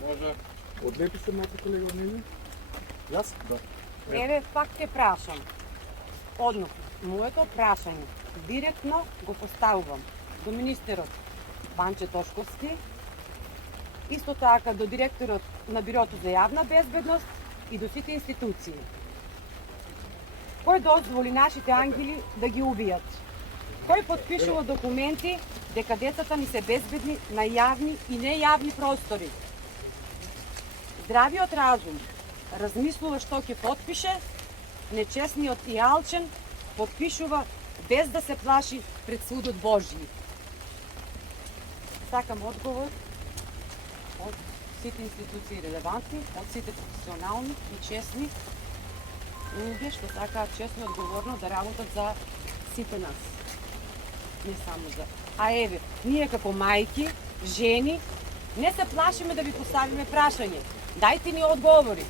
Може. Одлепи се малку колега од нејзе? Јас? Да. Еве, пак ќе прашам. Одно, моето прашање директно го поставувам до министерот Ванче Тошковски, исто така до директорот на Бирото за јавна безбедност и до сите институции. Кој дозволи нашите ангели да ги убијат? Кој потпишува документи дека децата ни се безбедни на јавни и нејавни простори? Здравиот разум размислува што ќе потпише, нечесниот и алчен потпишува без да се плаши пред судот Божји. Сакам одговор од сите институции релевантни, од сите професионални и честни луѓе што сакаат честно и одговорно да работат за сите нас. Не само за... А еве, ние како мајки, жени, не се плашиме да ви поставиме прашање. Дајте ни одговори.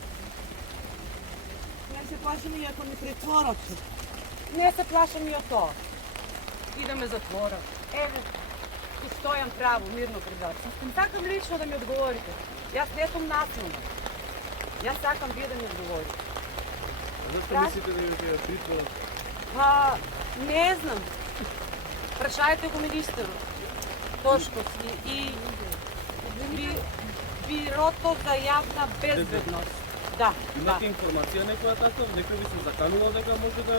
Не се плашиме и ако ни претворат. Не се плашам и од тоа. Идеме затвора. Еве, ти стојам право, мирно пред вас. Сакам лично да ми одговорите. Јас не сум насилна. Јас сакам вие да ми одговорите. Зашто мислите да ја притворат? Па, не знам. Прашајте го министерот Тошковски и Бирото за јавна безбедност. Да, Имате информација некоја таква, некој ви се заканувал дека може да...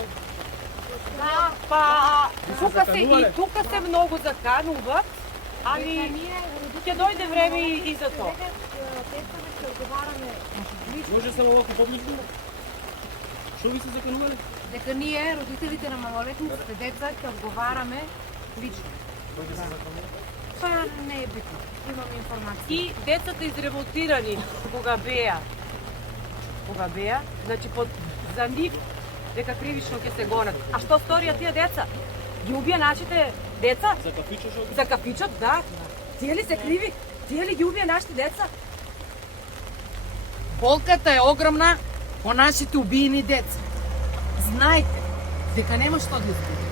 Да, па, тука се многу закануват, али ќе дојде време и за тоа. Може само овако поближно? Што ви се заканувале? Дека ние, родителите на малолетниците деца, ќе одговараме лично. Па не е битно. Имам информација. И децата изреволтирани кога беа, значи за нив дека кривично ќе се гонат. А што сторија тие деца? Ги убија нашите деца? За кафичо што? За кафичот, да. Тие ли се криви? Тие ли ги убија нашите деца? Болката е огромна по нашите убиени деца. Знајте дека нема што да изгубиме.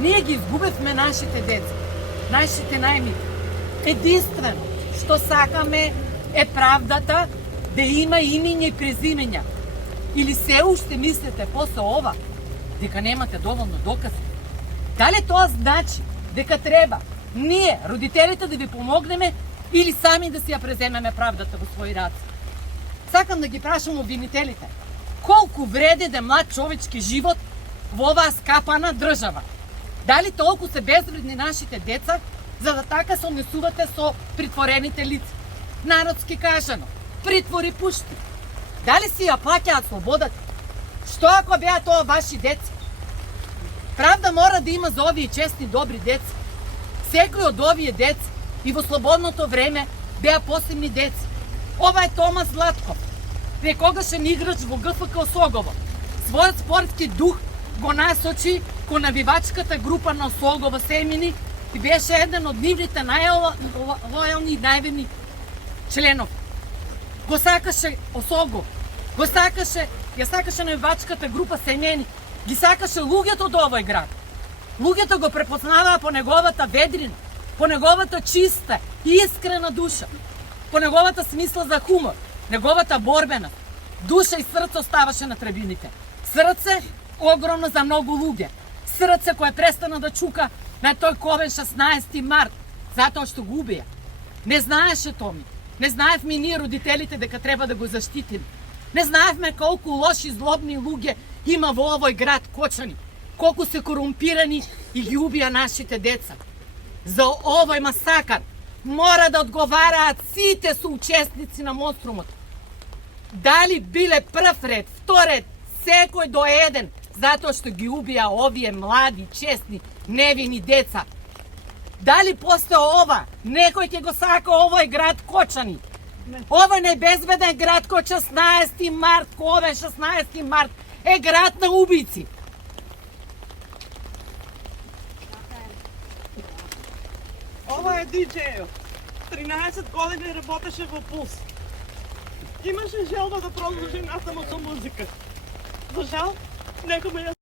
Ние ги изгубевме нашите деца, нашите најмили. Единствено што сакаме е правдата да има имиња и презимења. Или се уште мислите после ова дека немате доволно докази? Дали тоа значи дека треба ние, родителите, да ви помогнеме или сами да си ја преземеме правдата во своји раце? Сакам да ги прашам обвинителите. Колку вреди да млад човечки живот во оваа скапана држава? Дали толку се безвредни нашите деца, за да така се однесувате со притворените лица? Народски кажано, притвори пушти. Дали си ја плаќаат слободата? Што ако беа тоа ваши деца? Правда мора да има за овие честни добри деца. Секој од овие деца и во слободното време беа посебни деца. Ова е Томас Златков, некогашен играч во ГФК Осогово. Својот спортски дух го насочи кон навивачката група на Осогово Семини и беше еден од нивните најлојални и најверни членов. Го сакаше Осогово, ја сакаше навивачката група Семени, ги сакаше луѓето од овој град. Луѓето го препознаваа по неговата ведрина, по неговата чиста и искрена душа, по неговата смисла за хумор, неговата борбеност. Душа и срце оставаше на трибините. Срце огромно за многу луѓе. Срце кое престана да чука на тој ковен 16 март, затоа што го убија. Не знаеше Томи. Не знаевме ние родителите дека треба да го заштитиме. Не знаевме колку лоши злобни луѓе има во овој град Кочани. Колку се корумпирани и ги убија нашите деца. За овој масакар мора да одговараат сите соучесници на монструмот. Дали биле прв ред, втор ред, секој до еден, затоа што ги убија овие млади, честни, невини деца. Дали после ова некој ќе го сака овој град Кочани? Овој небезбеден град кој 16 март, ковен 16 март, е град на убици. Ова е диджејо. 13 години работеше во Пулс. Имаше желба да продолжи натаму со музика. За жал, некој ме ја